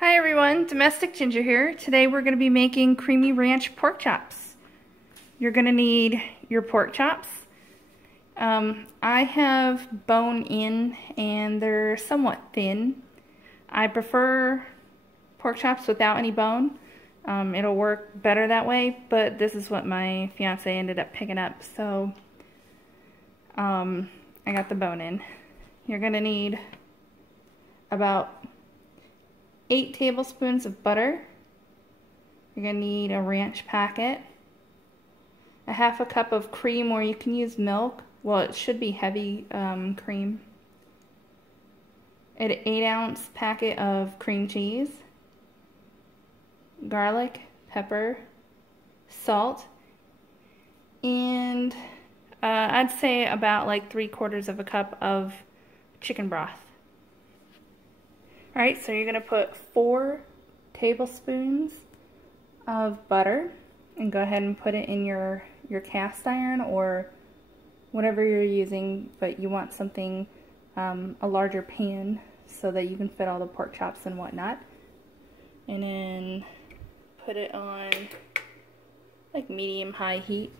Hi everyone, Domestic Ginger here. Today we're going to be making creamy ranch pork chops. You're going to need your pork chops. I have bone in and they're somewhat thin. I prefer pork chops without any bone. It'll work better that way, but this is what my fiance ended up picking up, so I got the bone in. You're going to need about 8 tablespoons of butter. You're going to need a ranch packet, a half a cup of cream, or you can use milk. Well, it should be heavy cream. An 8-ounce packet of cream cheese, garlic, pepper, salt, and I'd say about like 3/4 of a cup of chicken broth. Alright, so you're going to put 4 tablespoons of butter and go ahead and put it in your cast iron or whatever you're using, but you want something, a larger pan so that you can fit all the pork chops and whatnot. And then put it on like medium-high heat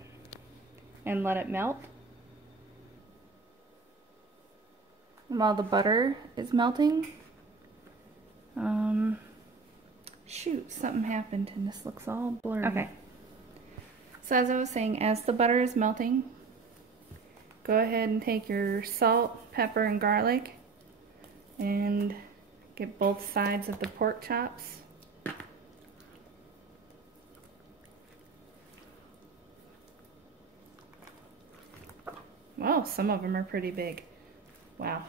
and let it melt. And while the butter is melting, shoot, something happened and this looks all blurry. Okay. So as I was saying, as the butter is melting, go ahead and take your salt, pepper, and garlic and get both sides of the pork chops. Wow, some of them are pretty big. Wow.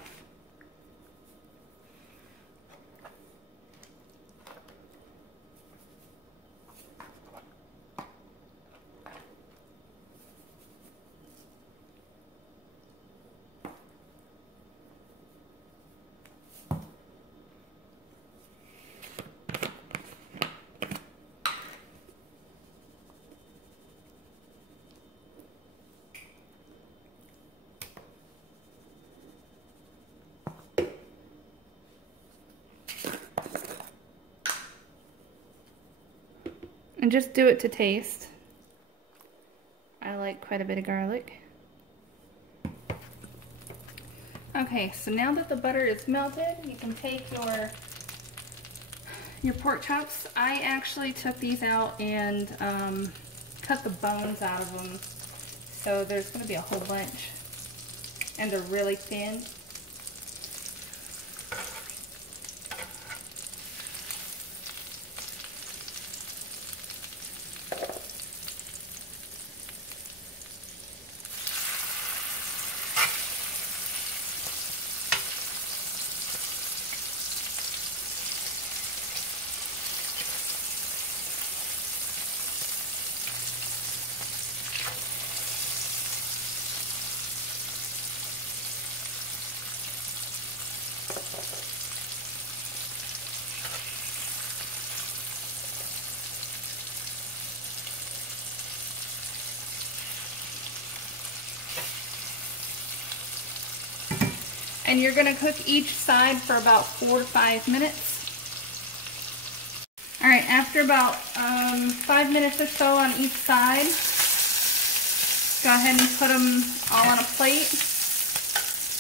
And just do it to taste. I like quite a bit of garlic. Okay, so now that the butter is melted, you can take your pork chops. I actually took these out and cut the bones out of them. So there's going to be a whole bunch. And they're really thin. And you're going to cook each side for about 4 to 5 minutes. Alright, after about 5 minutes or so on each side, go ahead and put them all on a plate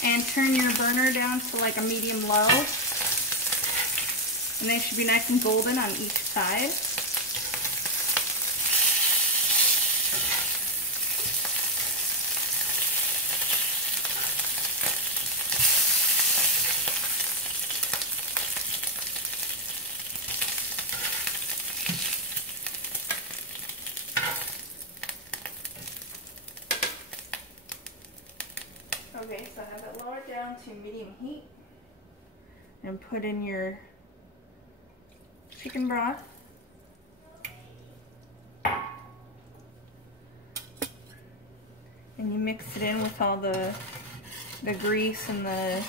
and turn your burner down to like a medium-low. And they should be nice and golden on each side. Okay, so I have it lowered down to medium heat and put in your chicken broth. And you mix it in with all the grease and the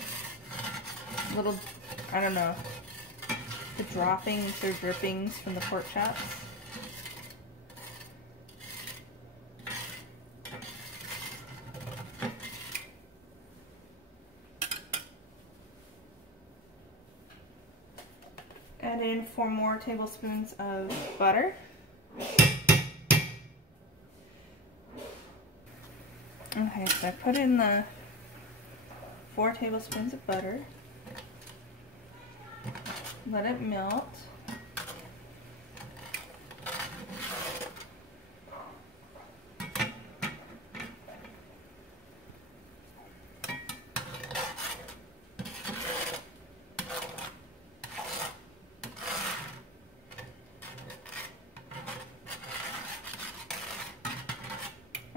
little, I don't know, the droppings or drippings from the pork chops. add in 4 more tablespoons of butter. Okay, so I put in the 4 tablespoons of butter. Let it melt.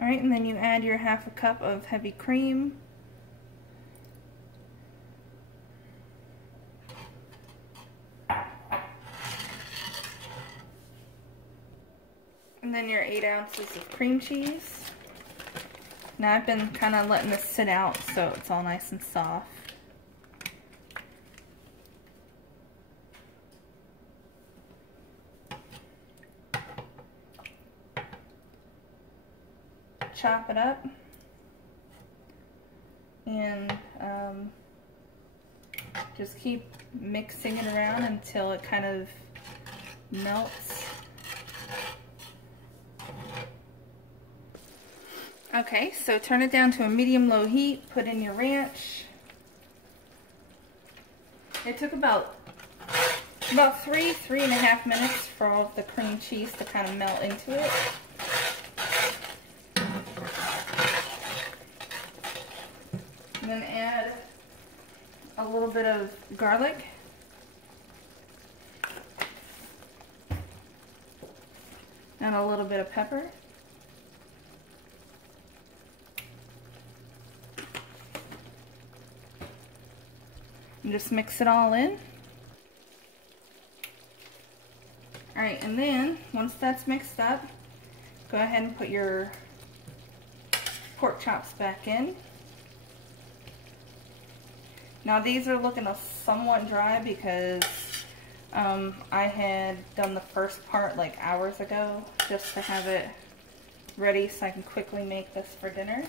Alright, and then you add your 1/2 cup of heavy cream. And then your 8 ounces of cream cheese. Now I've been kind of letting this sit out so it's all nice and soft. Chop it up and just keep mixing it around until it kind of melts. Okay, so turn it down to a medium-low heat, put in your ranch. It took about 3.5 minutes for all of the cream cheese to kind of melt into it. And then add a little bit of garlic. And a little bit of pepper. And just mix it all in. Alright, and then once that's mixed up, go ahead and put your pork chops back in. Now these are looking somewhat dry because I had done the first part like hours ago just to have it ready so I can quickly make this for dinner.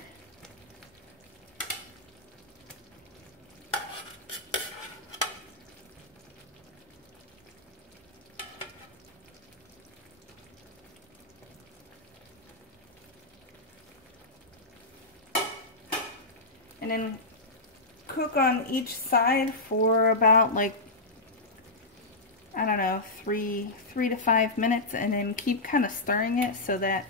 And then cook on each side for about like, I don't know, 3 to 5 minutes, and then keep kind of stirring it so that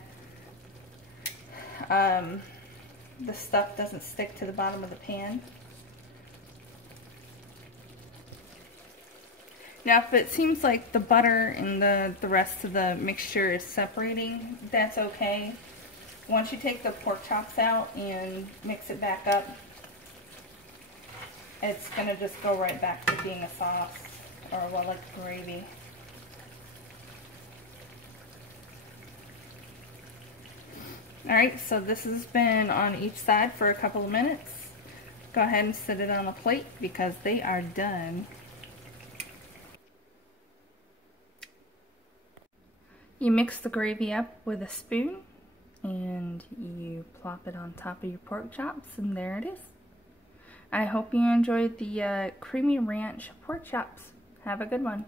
the stuff doesn't stick to the bottom of the pan. Now if it seems like the butter and the rest of the mixture is separating, that's okay. Once you take the pork chops out and mix it back up, it's going to just go right back to being a sauce, or well, like gravy. Alright, so this has been on each side for a couple of minutes. Go ahead and set it on a plate because they are done. You mix the gravy up with a spoon and you plop it on top of your pork chops, and there it is. I hope you enjoyed the creamy ranch pork chops. Have a good one.